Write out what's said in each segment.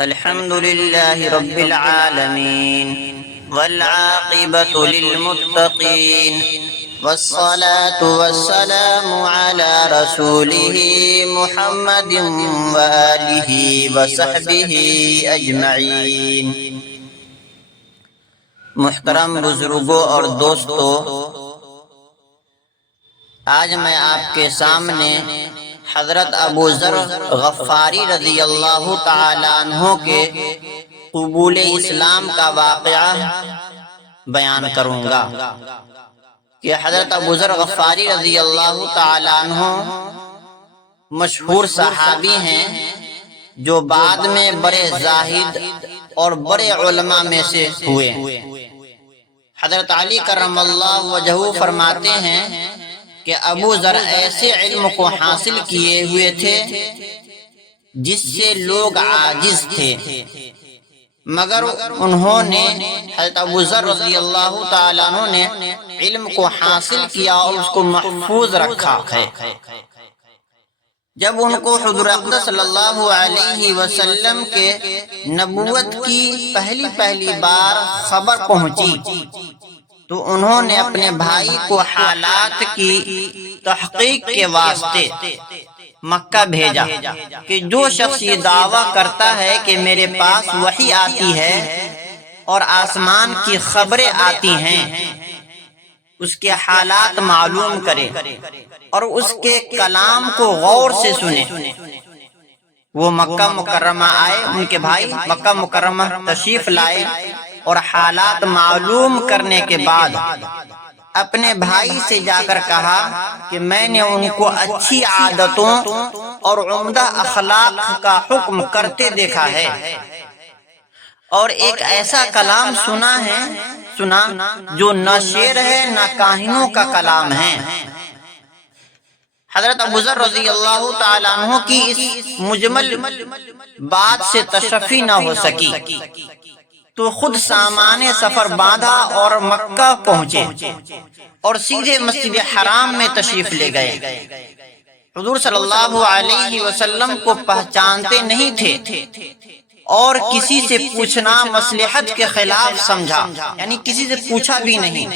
الحمد لله رب العالمين والعاقبة للمتقين والصلاة والسلام على رسوله محمد وآله وصحبه أجمعين۔ محترم بزرگوں اور دوستو، آج میں آپ کے سامنے حضرت ابو ذر غفاری رضی اللہ تعالی عنہ کے قبول اسلام کا واقعہ بیان کروں گا کہ حضرت ابو ذر غفاری رضی اللہ تعالی عنہ مشہور صحابی ہیں جو بعد میں بڑے زاہد اور بڑے علماء میں سے ہوئے۔ حضرت علی کرم اللہ وجہہ فرماتے ہیں کہ ابو ذر ایسے علم کو حاصل کیے ہوئے تھے جس سے لوگ عاجز تھے، مگر انہوں نے حضرت ابو ذر رضی اللہ تعالیٰ عنہ نے علم کو حاصل کیا اور اس کو محفوظ رکھا ہے۔ جب ان کو حضور اقدس صلی اللہ علیہ وسلم کے نبوت کی پہلی بار خبر پہنچی تو انہوں نے اپنے بھائی کو حالات کی تحقیق کے واسطے مکہ بھیجا کہ جو شخص یہ دعویٰ کرتا ہے کہ میرے پاس وحی آتی ہے اور آسمان کی خبریں آتی ہیں، اس کے حالات معلوم کرے اور اس کے کلام کو غور سے سنے۔ وہ مکہ مکرمہ آئے، ان کے بھائی مکہ مکرمہ تشریف لائے اور حالات معلوم کرنے کے بعد اپنے بھائی سے جا کر کہا کہ میں نے ان کو اچھی عادتوں اور عمدہ اخلاق کا حکم کرتے دیکھا ہے، اور ایک ایسا کلام سنا جو نہ شعر ہے نہ کاہنوں کا کلام ہے۔ حضرت ابو ذر رضی اللہ تعالیٰ عنہ کی اس مجمل بات سے تشفی نہ ہو سکی تو خود سامان سفر باندھا اور مکہ پہنچے اور سیدھے مسجد حرام میں تشریف لے گئے۔ حضور صلی اللہ علیہ وسلم کو پہچانتے نہیں تھے اور کسی سے پوچھنا مصلحت کے خلاف سمجھا، یعنی کسی سے پوچھا بھی نہیں۔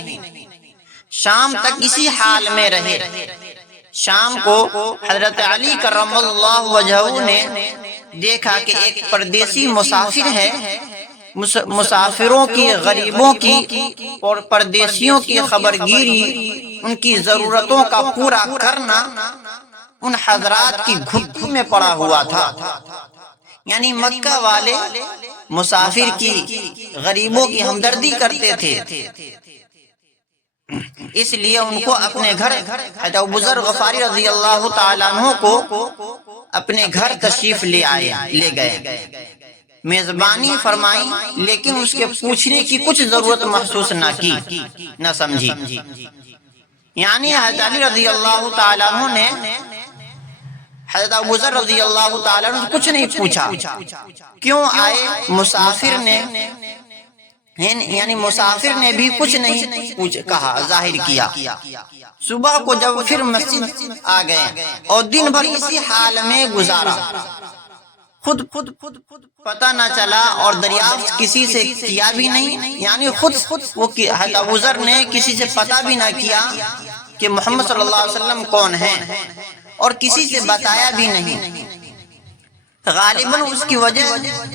شام تک اسی حال میں رہے۔ شام کو حضرت علی کرم اللہ وجہہ نے دیکھا کہ ایک پردیسی مسافر ہے۔ مسافروں کی، غریبوں کی اور پردیسیوں کی خبرگیری، ان کی ضرورتوں کا پورا کرنا ان حضرات کی گھٹی میں پڑا ہوا تھا۔ یعنی مکہ والے مسافر کی، غریبوں کی ہمدردی کرتے تھے، اس لیے ان کو اپنے گھر حضرت ابو ذر غفاری رضی اللہ تعالیٰ عنہ کو اپنے گھر تشریف لے گئے، میزبانی فرمائی، لیکن اس کے پوچھنے کی کچھ ضرورت محسوس نہ سمجھی۔ یعنی حضرت علی رضی اللہ تعالیٰ عنہ نے حضرت ابو ذر رضی اللہ تعالیٰ عنہ کچھ نہیں پوچھا۔ کیوں آئے؟ مسافر نے، یعنی مسافر نے بھی کچھ نہیں کہا، ظاہر کیا۔ صبح کو جب پھر مسجد آ گئے اور دن بھر اسی حال میں گزارا، خود پتہ نہ چلا اور دریافت کسی سے کیا بھی نہیں، یعنی خود وہ حضرت ابو ذر نے کسی سے پتہ بھی نہ کیا کہ محمد صلی اللہ علیہ وسلم کون ہیں، اور کسی سے بتایا بھی نہیں۔ غالباً اس کی وجہ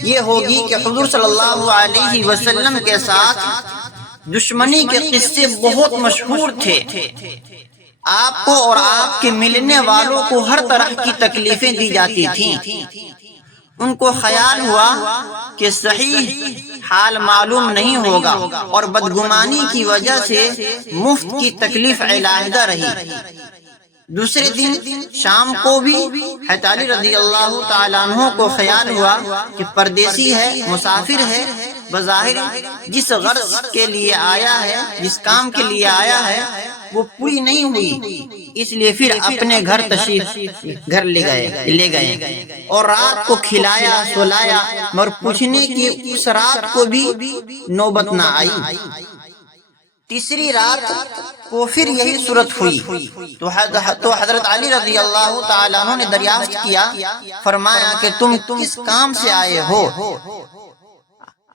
یہ ہوگی کہ حضور صلی اللہ علیہ وسلم کے ساتھ دشمنی کے قصے بہت مشہور تھے۔ آپ کو اور آپ کے ملنے والوں کو ہر طرح کی تکلیفیں دی جاتی تھیں۔ ان کو خیال ہوا کہ صحیح حال معلوم نہیں ہوگا اور بدگمانی کی وجہ سے مفت کی تکلیف علیحدہ رہی۔ دوسرے دن شام کو بھی حضرت علی رضی اللہ تعالیٰ عنہ کو خیال ہوا کہ پردیسی ہے، مسافر ہے، بظاہر جس غرض کے لیے آیا ہے، جس کام کے لیے آیا ہے وہ پوری نہیں ہوئی، اس لیے پھر اپنے گھر لے گئے اور رات کو کھلایا سلایا، مگر پوچھنے کی اس رات کو بھی نوبت نہ آئی۔ تیسری رات کو پھر یہی صورت ہوئی تو حضرت علی رضی اللہ تعالیٰ عنہ نے دریافت کیا، فرمایا کہ تم کس کام سے آئے ہو،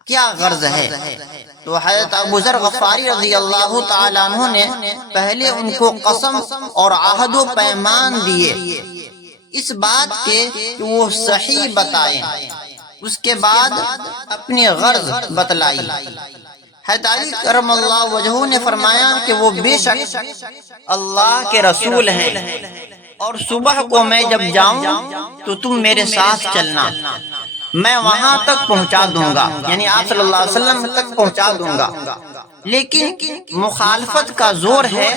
کیا غرض ہے؟ تو حضرت ابو ذر غفاری رضی اللہ تعالیٰ عنہ نے پہلے ان کو قسم اور عہد و پیمان دیے اس بات کے کہ وہ صحیح بتائیں، اس کے بعد اپنی غرض بتلائی۔ حضرت علی کرم اللہ وجہہ نے فرمایا کہ وہ بے شک اللہ کے رسول ہیں، اور صبح کو میں جب جاؤں تو تم میرے ساتھ چلنا، میں وہاں تک پہنچا دوں گا، یعنی آپ صلی اللہ علیہ وسلم تک پہنچا دوں گا، لیکن مخالفت کا زور ہے،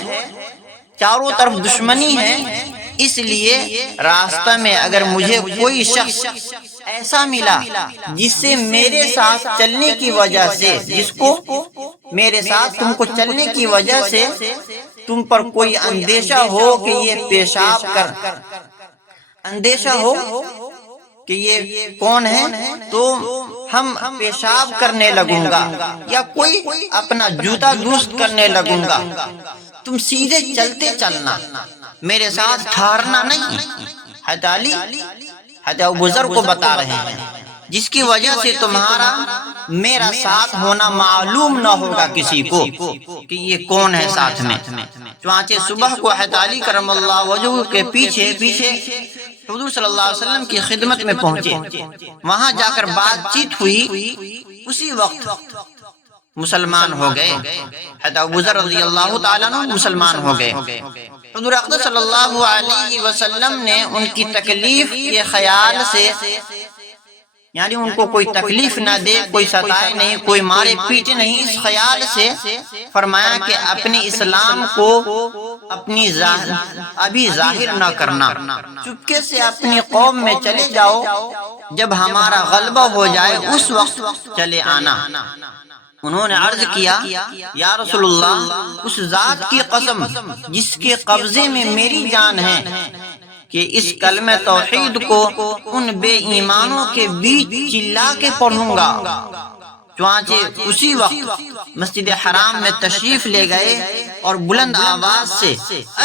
چاروں طرف دشمنی ہے، اس لیے راستہ میں اگر مجھے کوئی شخص ایسا ملا جس سے میرے ساتھ چلنے کی وجہ سے، جس کو میرے ساتھ تم کو چلنے کی وجہ سے تم پر کوئی اندیشہ ہو کہ یہ پیشاب اندیشہ ہو کہ یہ کون ہے، تو ہم پیشاب کرنے لگوں گا یا کوئی اپنا جوتا درست کرنے لگوں گا، تم سیدھے چلتے چلنا، میرے ساتھ ٹھہرنا نہیں۔ حضرت علی حضرت ابو ذر کو بتا رہے ہیں جس کی وجہ سے تمہارا میرا ساتھ ہونا معلوم نہ ہوگا کسی کو کہ یہ کون ہے ساتھ میں۔ چنانچہ صبح کو حضرت علی کرم اللہ وجہہ کے پیچھے حضور صلی اللہ علیہ وسلم کی خدمت میں پہنچے، وہاں جا کر بات چیت ہوئی، اسی وقت مسلمان ہو گئے، حضرت ابو ذر رضی اللہ تعالیٰ عنہ مسلمان ہو گئے۔ حضور اقدس صلی اللہ علیہ وسلم نے ان کی تکلیف کے خیال سے، یعنی ان کو کوئی تکلیف نہ دے، کوئی ستائے نہیں، کوئی مارے پیٹے نہیں، اس خیال سے فرمایا کہ اپنے اسلام کو ابھی ظاہر نہ کرنا، چپکے سے اپنی قوم میں چلے جاؤ، جب ہمارا غلبہ ہو جائے اس وقت چلے آنا۔ انہوں نے عرض کیا، یا رسول اللہ، اس ذات کی قسم جس کے قبضے میں میری جان ہے کہ اس کلمہ توحید کو ان بے ایمانوں کے بیچ چلا کے پڑھوں گا۔ چنانچہ اسی وقت مسجد حرام میں تشریف لے گئے اور بلند آواز سے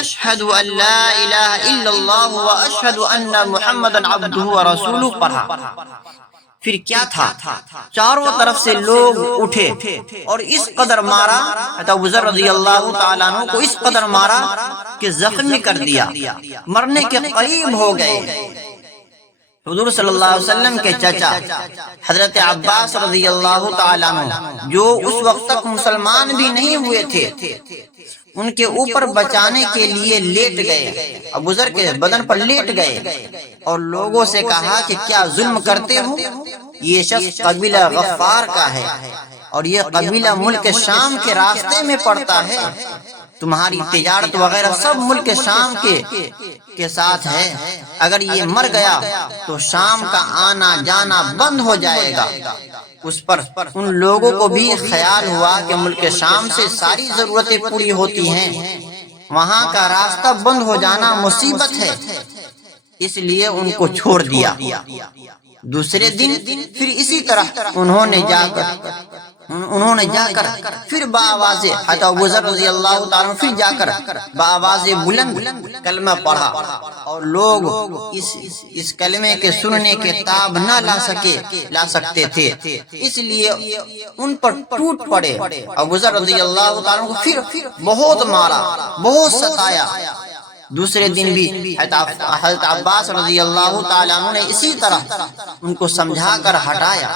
اشہد ان لا الہ الا اللہ و اشہد ان محمدا عبدہ و رسولہ پڑھا۔ پھر کیا تھا، چاروں طرف سے لوگ اٹھے اور اس قدر مارا، ابو ذر رضی اللہ تعالیٰ عنہ کو اس قدر مارا کہ زخمی کر دیا، مرنے کے قریب ہو گئے۔ حضور صلی اللہ علیہ وسلم کے چچا حضرت عباس رضی اللہ تعالیٰ عنہ، جو اس وقت تک مسلمان بھی نہیں ہوئے تھے، ان کے اوپر بچانے کے لیے لیٹ گئے، ابو ذر کے بدن پر لیٹ گئے اور لوگوں سے کہا کہ کیا ظلم کرتے ہو، یہ شخص قبیلہ غفار کا ہے اور یہ قبیلہ ملک شام کے راستے میں پڑتا ہے، تمہاری تجارت وغیرہ سب ملک شام کے ساتھ ہے، اگر یہ مر گیا تو شام کا آنا جانا بند ہو جائے گا۔ اس پر ان لوگوں کو بھی خیال ہوا کہ ملک شام سے ساری ضرورتیں پوری ہوتی ہیں، وہاں کا راستہ بند ہو جانا مصیبت ہے، اس لیے ان کو چھوڑ دیا۔ دوسرے دن پھر اسی طرح انہوں نے جا کر پھر بآواز حضرت ابو ذر رضی اللہ تعالیٰ عنہ پھر جا کر بآواز بلند کلمہ پڑھا، اور لوگ اس کلمے کے سننے کے تاب نہ لا سکتے تھے، اس لیے ان پر ٹوٹ پڑے۔ ابو ذر رضی اللہ تعالیٰ عنہ کو پھر بہت مارا، بہت ستایا۔ دوسرے دن بھی حضرت عباس رضی اللہ تعالیٰ عنہ نے اسی طرح ان کو سمجھا کر ہٹایا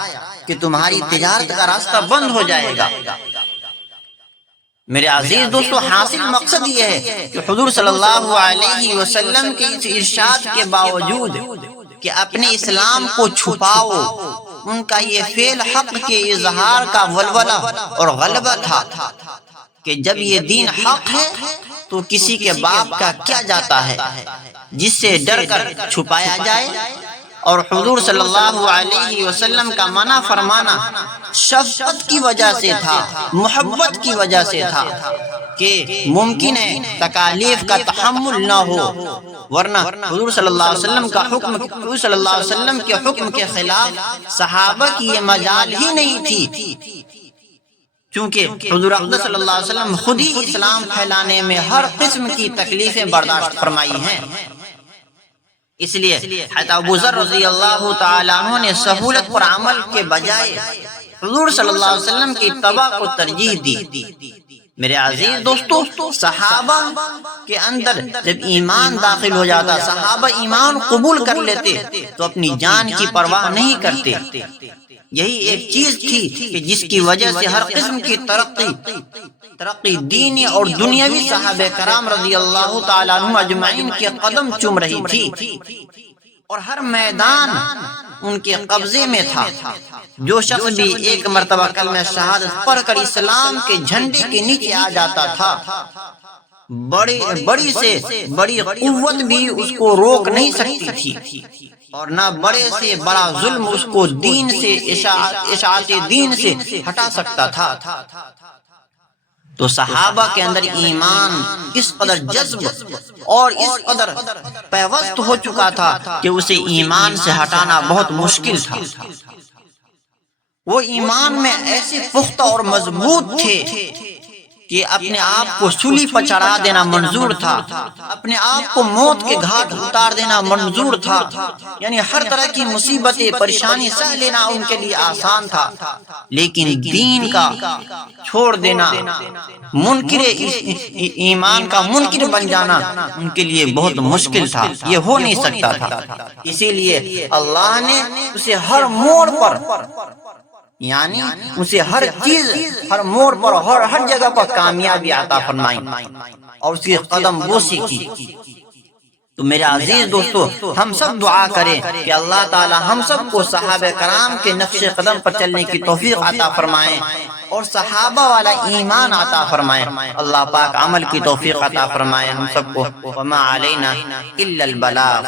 کہ تمہاری تجارت کا راستہ بند ہو جائے گا۔ میرے عزیز دوستو، حاصل مقصد یہ ہے کہ حضور صلی اللہ علیہ وسلم کے اس ارشاد کے باوجود کہ اپنے اسلام کو چھپاؤ، ان کا یہ فعل حق کے اظہار کا ولولہ اور غلبہ تھا کہ جب یہ دین حق ہے تو کسی کے باپ کا کیا جاتا ہے جس سے ڈر کر چھپایا جائے، اور حضور صلی اللہ علیہ وسلم کا منع فرمانا شفقت کی وجہ سے تھا، محبت کی وجہ سے تھا کہ ممکن ہے تکالیف کا تحمل نہ ہو، ورنہ حضور صلی اللہ علیہ وسلم کا حکم، حضور صلی اللہ علیہ وسلم کے حکم کے خلاف صحابہ کی یہ مجال ہی نہیں تھی۔ چونکہ حضور اقدس صلی اللہ علیہ وسلم خود ہی اسلام پھیلانے میں ہر قسم کی تکلیفیں برداشت فرمائی ہیں، اس لیے حضرت ابو ذر رضی اللہ تعالیٰ عنہ نے سہولت پر عمل کے بجائے حضور صلی اللہ علیہ وسلم کی اتباع کو ترجیح دی۔ میرے عزیز دوستو، صحابہ کے اندر جب ایمان داخل ہو جاتا، صحابہ ایمان قبول کر لیتے تو اپنی جان کی پرواہ نہیں کرتے۔ یہی ایک چیز تھی کہ جس کی وجہ سے ہر قسم کی ترقی دینی اور دنیاوی صحابہ کرام رضی اللہ تعالیٰ عنہ اجمعین کے قدم چوم رہی تھی، اور ہر میدان ان کے قبضے میں تھا۔ جو شخص بھی ایک مرتبہ کلمہ شہادت پڑھ کر اسلام کے جھنڈے کے نیچے آ جاتا تھا، بڑی سے بڑی قوت بھی اس کو روک نہیں سکتی تھی، اور نہ بڑے سے بڑا ظلم اس کو دین سے، اشاعت دین سے ہٹا سکتا تھا۔ تو صحابہ کے اندر ایمان اس قدر جذب اور اس قدر پیوست ہو چکا تھا کہ اسے ایمان سے ہٹانا بہت مشکل تھا۔ وہ ایمان میں ایسے پختہ اور مضبوط تھے کہ اپنے آپ کو سولی پر چڑھا دینا منظور تھا، اپنے آپ کو موت کے گھاٹ اتار دینا منظور تھا، یعنی ہر طرح کی مصیبتیں، پریشانی سہ لینا ان کے لیے آسان تھا، لیکن دین کا چھوڑ دینا، منکر ایمان کا منکر بن جانا ان کے لیے بہت مشکل تھا، یہ ہو نہیں سکتا تھا۔ اسی لیے اللہ نے اسے ہر موڑ پر، یعنی اسے ہر چیز، ہر موڑ پر، ہر جگہ پر کامیابی عطا فرمائی اور اس کی قدم بوسی کی۔ تو میرے عزیز دوستو، ہم سب دعا کریں کہ اللہ تعالی ہم سب کو صحابہ کرام کے نقش قدم پر چلنے کی توفیق عطا فرمائیں اور صحابہ والا ایمان عطا فرمائیں۔ اللہ پاک عمل کی توفیق عطا فرمائے ہم سب کو۔ وما علینا الا البلاغ۔